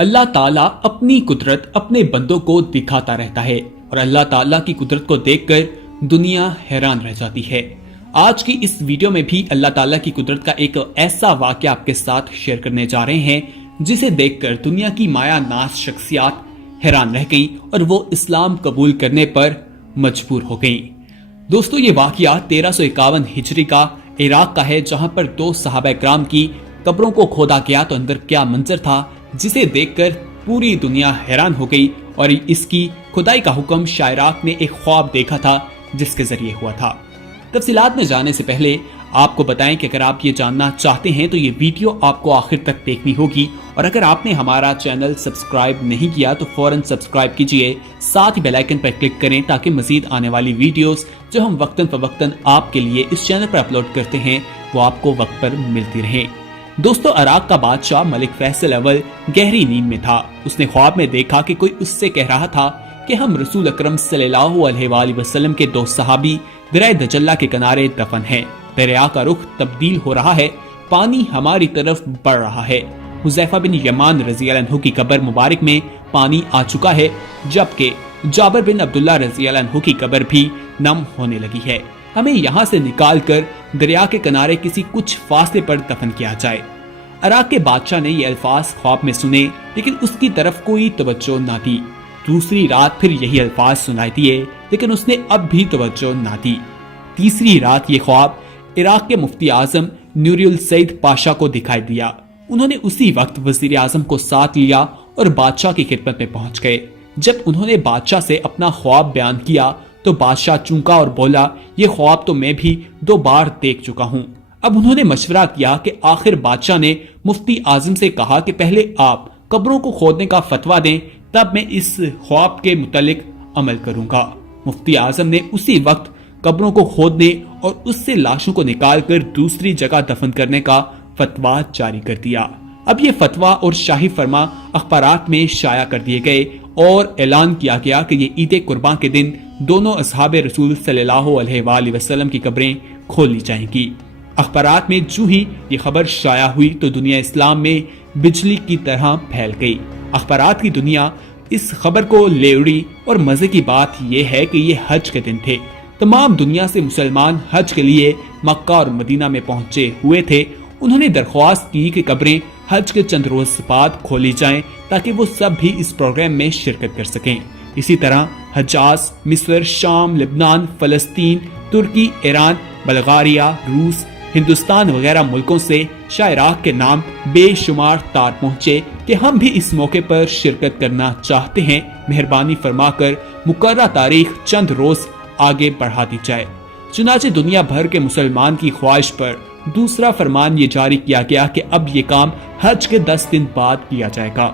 اللہ تعالیٰ اپنی قدرت اپنے بندوں کو دکھاتا رہتا ہے اور اللہ تعالیٰ کی قدرت کو دیکھ کر دنیا حیران رہ جاتی ہے۔ آج کی اس ویڈیو میں بھی اللہ تعالیٰ کی قدرت کا ایک ایسا واقعہ آپ کے ساتھ شیئر کرنے جا رہے ہیں جسے دیکھ کر دنیا کی مایا ناز شخصیات حیران رہ گئیں اور وہ اسلام قبول کرنے پر مجبور ہو گئیں۔ دوستو، یہ واقعہ 1351 ہجری کا عراق کا ہے، جہاں پر دو صحابہ کرام کی قبروں کو کھودا گیا تو اندر کیا منظر تھا جسے دیکھ کر پوری دنیا حیران ہو گئی، اور اس کی کھدائی کا حکم شاعراق نے ایک خواب دیکھا تھا جس کے ذریعے ہوا تھا۔ تفصیلات میں جانے سے پہلے آپ کو بتائیں کہ اگر آپ یہ جاننا چاہتے ہیں تو یہ ویڈیو آپ کو آخر تک دیکھنی ہوگی، اور اگر آپ نے ہمارا چینل سبسکرائب نہیں کیا تو فوراً سبسکرائب کیجئے، ساتھ ہی بیل آئیکن پر کلک کریں تاکہ مزید آنے والی ویڈیوز جو ہم وقتاً فوقتاً آپ کے لیے اس چینل پر اپلوڈ کرتے ہیں وہ آپ کو وقت پر ملتی رہیں۔ دوستو، عراق کا بادشاہ ملک فیصل اول گہری نیند میں تھا۔ اس نے خواب میں دیکھا کہ کوئی اس سے کہہ رہا تھا کہ ہم رسول اکرم صلی اللہ علیہ وآلہ وسلم کے دو صحابی دریا دجلہ کے کنارے دفن ہیں۔ دریا کا رخ تبدیل ہو رہا ہے، پانی ہماری طرف بڑھ رہا ہے۔ حذیفہ بن یمان رضی اللہ عنہ کی قبر مبارک میں پانی آ چکا ہے، جبکہ جابر بن عبداللہ رضی اللہ عنہ کی قبر بھی نم ہونے لگی ہے۔ ہمیں یہاں سے نکال کر دریا کے کنارے کسی کچھ فاصلے پر دفن کیا جائے۔ عراق کے بادشاہ نے یہ الفاظ خواب میں سنے، لیکن اس کی طرف کوئی توجہ نہ دی۔ دوسری رات پھر یہی الفاظ سنائی دیے، لیکن اس نے اب بھی توجہ نہ دی۔ تیسری رات یہ خواب عراق کے مفتی اعظم نوری السید پاشا کو دکھائی دیا۔ انہوں نے اسی وقت وزیر اعظم کو ساتھ لیا اور بادشاہ کی خدمت میں پہنچ گئے۔ جب انہوں نے بادشاہ سے اپنا خواب بیان کیا تو بادشاہ چونکا اور بولا، یہ خواب تو میں بھی 2 بار دیکھ چکا ہوں۔ اب انہوں نے مشورہ کیا کہ آخر بادشاہ نے مفتی اعظم سے کہا کہ پہلے آپ قبروں کو کھودنے کا فتویٰ دیں، تب میں اس خواب کے متعلق عمل کروں گا۔ مفتی اعظم نے اسی وقت قبروں کو کھودنے اور اس سے لاشوں کو نکال کر دوسری جگہ دفن کرنے کا فتویٰ جاری کر دیا۔ اب یہ فتویٰ اور شاہی فرما اخبارات میں شائع کر دیے گئے اور اعلان کیا گیا کہ یہ عید قرباں کے دن دونوں اصحاب رسول صلی اللہ علیہ وآلہ وسلم کی قبریں کھول لی جائیں گی۔ اخبارات میں جو ہی یہ خبر شائع ہوئی تو دنیا اسلام میں بجلی کی طرح پھیل گئی۔ اخبارات کی دنیا اس خبر کو لے اڑی، اور مزے کی بات یہ ہے کہ یہ حج کے دن تھے۔ تمام دنیا سے مسلمان حج کے لیے مکہ اور مدینہ میں پہنچے ہوئے تھے۔ انہوں نے درخواست کی کہ قبریں حج کے چند روز بعد کھولی جائیں تاکہ وہ سب بھی اس پروگرام میں شرکت کر سکیں۔ اسی طرح حجاز، مصر، شام، لبنان، فلسطین، ترکی، ایران، بلغاریہ، روس، ہندوستان وغیرہ ملکوں سے شاعراق کے نام بے شمار تار پہنچے کہ ہم بھی اس موقع پر شرکت کرنا چاہتے ہیں، مہربانی فرما کر مقررہ تاریخ چند روز آگے بڑھا دی جائے۔ چنانچہ دنیا بھر کے مسلمان کی خواہش پر دوسرا فرمان یہ جاری کیا گیا کہ اب یہ کام حج کے 10 دن بعد کیا جائے گا۔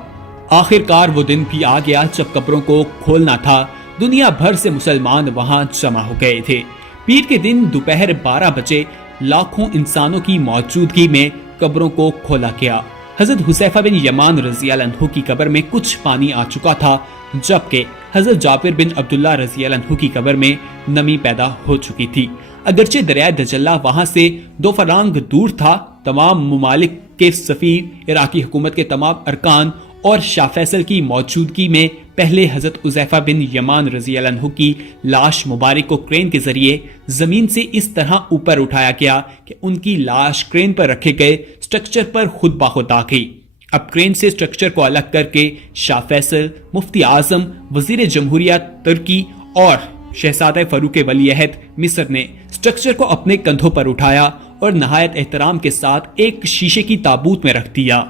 آخر کار وہ دن بھی آ گیا جب قبروں کو کھولنا تھا۔ دنیا بھر سے مسلمان وہاں جمع ہو گئے تھے۔ پیر کے دن دوپہر 12 بجے لاکھوں انسانوں کی موجودگی میں قبروں کو کھولا گیا۔ حضرت حذیفہ بن یمان رضی اللہ عنہ کی قبر میں کچھ پانی آ چکا تھا، جبکہ حضرت جابر بن عبداللہ رضی اللہ عنہ کی قبر میں نمی پیدا ہو چکی تھی۔ اگرچہ دریا دجلہ وہاں سے 2 فرانگ دور تھا، تمام ممالک کے سفیر، عراقی حکومت کے تمام ارکان اور شاہ فیصل کی موجودگی میں پہلے حضرت حذیفہ بن یمان رضی اللہ عنہ کی لاش مبارک کو کرین کے ذریعے زمین سے اس طرح اوپر اٹھایا گیا کہ ان کی لاش کرین پر رکھے گئے سٹرکچر پر خود بخود آ گئی۔ اب کرین سے سٹرکچر کو الگ کر کے شاہ فیصل، مفتی اعظم، وزیر جمہوریہ ترکی اور شہزادہ فاروق ولی عہد مصر نے سٹرکچر کو اپنے کندھوں پر اٹھایا اور نہایت احترام کے ساتھ ایک شیشے کی تابوت میں رکھ دیا۔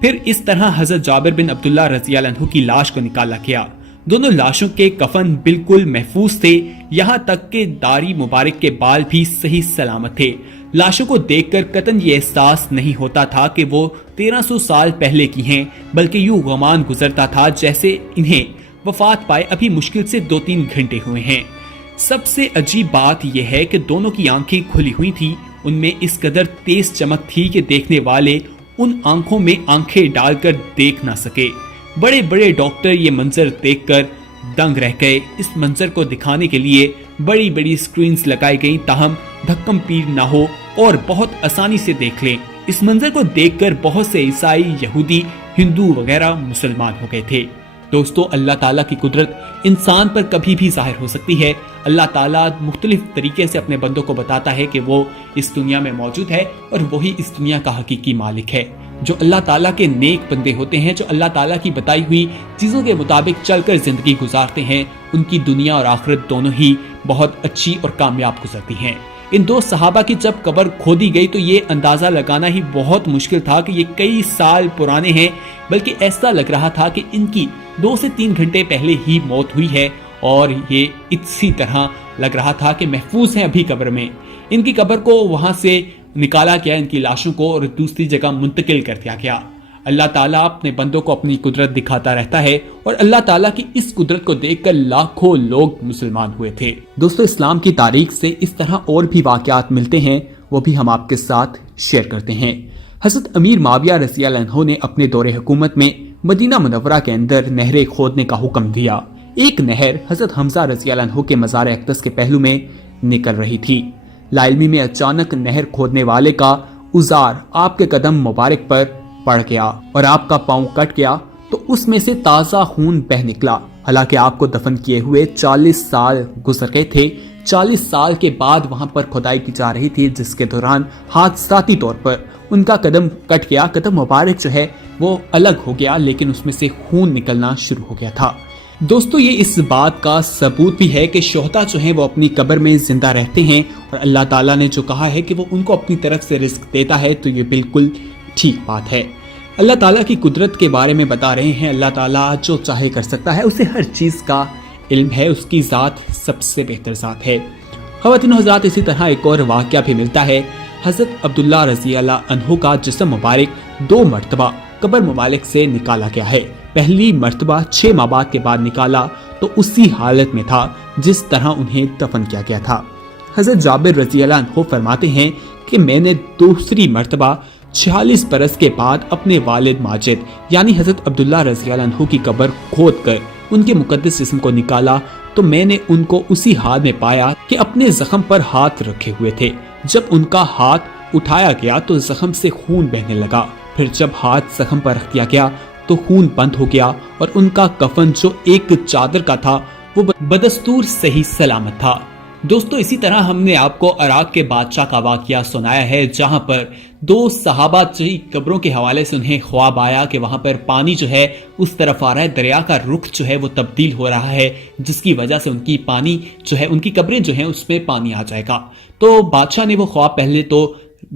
پھر اس طرح حضرت جابر بن عبداللہ رضی اللہ عنہ کی لاش کو نکالا گیا۔ دونوں لاشوں کے کفن بالکل محفوظ تھے، یہاں تک کہ داڑھی مبارک کے بال بھی صحیح سلامت تھے۔ لاشوں کو دیکھ کر قطعاً یہ احساس نہیں ہوتا تھا کہ وہ 1300 سال پہلے کی ہیں، بلکہ یوں گمان گزرتا تھا جیسے انہیں وفات پائے ابھی مشکل سے 2-3 گھنٹے ہوئے ہیں۔ سب سے عجیب بات یہ ہے کہ دونوں کی آنکھیں کھلی ہوئی تھیں، ان میں اس قدر تیز چمک تھی کہ دیکھنے والے ان آنکھوں میں آنکھیں ڈال کر دیکھ نہ سکے۔ بڑے بڑے ڈاکٹر یہ منظر دیکھ کر دنگ رہ گئے۔ اس منظر کو دکھانے کے لیے بڑی بڑی سکرینز لگائی گئیں تاہم دھکم پیر نہ ہو اور بہت آسانی سے دیکھ لیں۔ اس منظر کو دیکھ کر بہت سے عیسائی، یہودی، ہندو وغیرہ مسلمان ہو گئے تھے۔ دوستو، اللہ تعالیٰ کی قدرت انسان پر کبھی بھی ظاہر ہو سکتی ہے۔ اللہ تعالیٰ مختلف طریقے سے اپنے بندوں کو بتاتا ہے کہ وہ اس دنیا میں موجود ہے اور وہی اس دنیا کا حقیقی مالک ہے۔ جو اللہ تعالیٰ کے نیک بندے ہوتے ہیں، جو اللہ تعالیٰ کی بتائی ہوئی چیزوں کے مطابق چل کر زندگی گزارتے ہیں، ان کی دنیا اور آخرت دونوں ہی بہت اچھی اور کامیاب گزرتی ہیں۔ ان دو صحابہ کی جب قبر کھودی گئی تو یہ اندازہ لگانا ہی بہت مشکل تھا کہ یہ کئی سال پرانے ہیں، بلکہ ایسا لگ رہا تھا کہ ان کی 2 سے 3 گھنٹے پہلے ہی موت ہوئی ہے، اور یہ اسی طرح لگ رہا تھا کہ محفوظ ہیں ابھی قبر میں۔ ان کی قبر کو وہاں سے نکالا گیا، ان کی لاشوں کو، اور دوسری جگہ منتقل کر دیا گیا۔ اللہ تعالیٰ اپنے بندوں کو اپنی قدرت دکھاتا رہتا ہے، اور اللہ تعالیٰ کی اس قدرت کو دیکھ کر لاکھوں لوگ مسلمان ہوئے تھے۔ دوستو، اسلام کی تاریخ سے اس طرح اور بھی واقعات ملتے ہیں، وہ بھی ہم آپ کے ساتھ شیئر کرتے ہیں۔ حضرت امیر معاویہ رضی اللہ عنہ نے اپنے دور حکومت میں مدینہ منورہ کے اندر نہریں کھودنے کا حکم دیا۔ ایک نہر حضرت حمزہ رضی اللہ عنہ کے مزار اقدس کے پہلو میں نکل رہی تھی۔ لاعلمی میں اچانک نہر کھودنے والے کا اوزار آپ کے قدم مبارک پر پڑ گیا اور آپ کا پاؤں کٹ گیا تو اس میں سے تازہ خون بہ نکلا۔ حالانکہ آپ کو دفن کیے ہوئے 40 سال گزر گئے تھے۔ 40 سال کے بعد وہاں پر کھدائی کی جا رہی تھی، جس کے دوران حادثاتی طور پر ان کا قدم کٹ گیا۔ قدم مبارک جو ہے وہ الگ ہو گیا، لیکن اس میں سے خون نکلنا شروع ہو گیا تھا۔ دوستو، یہ اس بات کا ثبوت بھی ہے کہ شہداء جو ہیں وہ اپنی قبر میں زندہ رہتے ہیں، اور اللہ تعالیٰ نے جو کہا ہے کہ وہ ان کو اپنی طرف سے رزق دیتا ہے، تو یہ بالکل ٹھیک بات ہے۔ اللہ تعالیٰ کی قدرت کے بارے میں بتا رہے ہیں۔ اللہ تعالیٰ جو چاہے کر سکتا ہے، اسے ہر چیز کا علم ہے، اس کی ذات سب سے بہتر ذات ہے۔ خواتین و حضرات، اسی طرح ایک اور واقعہ بھی ملتا ہے۔ حضرت عبداللہ رضی اللہ عنہ کا جسم مبارک 2 مرتبہ قبر ممالک سے نکالا گیا ہے۔ پہلی مرتبہ 6 ماہ بعد کے بعد نکالا تو اسی حالت میں تھا جس طرح انہیں دفن کیا گیا تھا۔ حضرت جابر رضی اللہ عنہ فرماتے ہیں کہ میں نے دوسری مرتبہ 46 برس کے بعد اپنے والد ماجد یعنی حضرت عبداللہ رضی اللہ عنہ کی قبر کھود کر ان کے مقدس جسم کو نکالا تو میں نے ان کو اسی حال میں پایا کہ اپنے زخم پر ہاتھ رکھے ہوئے تھے۔ جب ان کا ہاتھ اٹھایا گیا تو زخم سے خون بہنے لگا، پھر جب ہاتھ زخم پر رکھ دیا گیا تو خون بند ہو گیا، اور ان کا کفن جو ایک چادر کا تھا وہ بدستور صحیح سلامت تھا۔ دوستو، اسی طرح ہم نے آپ کو عراق کے بادشاہ کا واقعہ سنایا ہے، جہاں پر 2 صحابہ کی قبروں کے حوالے سے انہیں خواب آیا کہ وہاں پر پانی جو ہے اس طرف آ رہا ہے، دریا کا رخ جو ہے وہ تبدیل ہو رہا ہے، جس کی وجہ سے ان کی پانی جو ہے، ان کی قبریں جو ہیں اس میں پانی آ جائے گا۔ تو بادشاہ نے وہ خواب پہلے تو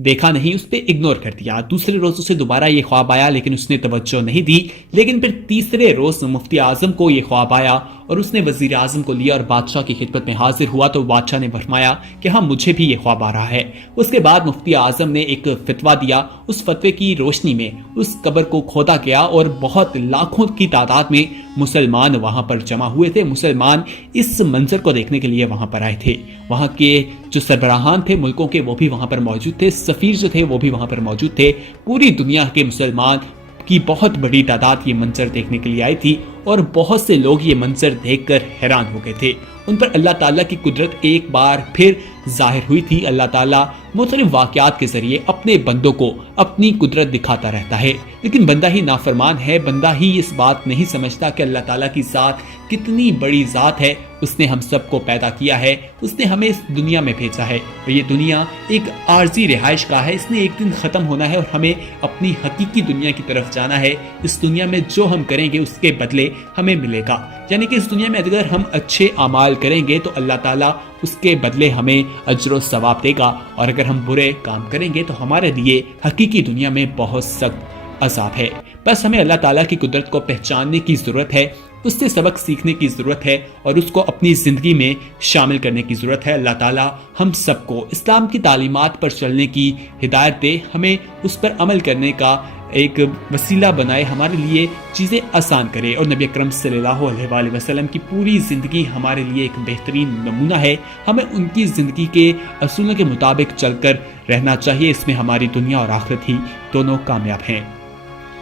دیکھا نہیں، اس پہ اگنور کر دیا۔ دوسرے روز اسے دوبارہ یہ خواب آیا، لیکن اس نے توجہ نہیں دی۔ لیکن پھر تیسرے روز مفتی اعظم کو یہ خواب آیا اور اس نے وزیر اعظم کو لیا اور بادشاہ کی خدمت میں حاضر ہوا تو بادشاہ نے فرمایا کہ ہاں، مجھے بھی یہ خواب آ رہا ہے۔ اس کے بعد مفتی اعظم نے ایک فتویٰ دیا، اس فتوے کی روشنی میں اس قبر کو کھودا گیا اور بہت لاکھوں کی تعداد میں مسلمان وہاں پر جمع ہوئے تھے۔ مسلمان اس منظر کو دیکھنے کے لیے وہاں پر آئے تھے۔ وہاں کے جو سربراہان تھے ملکوں کے، وہ بھی وہاں پر موجود تھے، سفیر جو تھے وہ بھی وہاں پر موجود تھے۔ پوری دنیا کے مسلمان کی بہت بڑی تعداد یہ منظر دیکھنے کے لیے آئی تھی، اور بہت سے لوگ یہ منظر دیکھ کر حیران ہو گئے تھے۔ ان پر اللہ تعالیٰ کی قدرت ایک بار پھر ظاہر ہوئی تھی۔ اللہ تعالیٰ مختلف واقعات کے ذریعے اپنے بندوں کو اپنی قدرت دکھاتا رہتا ہے، لیکن بندہ ہی نافرمان ہے، بندہ ہی اس بات نہیں سمجھتا کہ اللہ تعالیٰ کی ذات کتنی بڑی ذات ہے۔ اس نے ہم سب کو پیدا کیا ہے، اس نے ہمیں اس دنیا میں بھیجا ہے، اور یہ دنیا ایک عارضی رہائش گاہ ہے، اس نے ایک دن ختم ہونا ہے اور ہمیں اپنی حقیقی دنیا کی طرف جانا ہے۔ اس دنیا میں جو ہم کریں گے اس کے بدلے ہمیں ملے گا، یعنی کہ اس دنیا میں اگر ہم اچھے اعمال کریں گے تو اللہ تعالیٰ اس کے بدلے ہمیں اجر و ثواب دے گا، اور اگر ہم برے کام کریں گے تو ہمارے لیے حقیقی دنیا میں بہت سخت عذاب ہے۔ بس ہمیں اللہ تعالیٰ کی قدرت کو پہچاننے کی ضرورت ہے، اس سے سبق سیکھنے کی ضرورت ہے، اور اس کو اپنی زندگی میں شامل کرنے کی ضرورت ہے۔ اللہ تعالیٰ ہم سب کو اسلام کی تعلیمات پر چلنے کی ہدایت دے، ہمیں اس پر عمل کرنے کا ایک وسیلہ بنائے، ہمارے لیے چیزیں آسان کرے، اور نبی اکرم صلی اللہ علیہ وآلہ وسلم کی پوری زندگی ہمارے لیے ایک بہترین نمونہ ہے۔ ہمیں ان کی زندگی کے اصولوں کے مطابق چل کر رہنا چاہیے، اس میں ہماری دنیا اور آخرت ہی دونوں کامیاب ہیں۔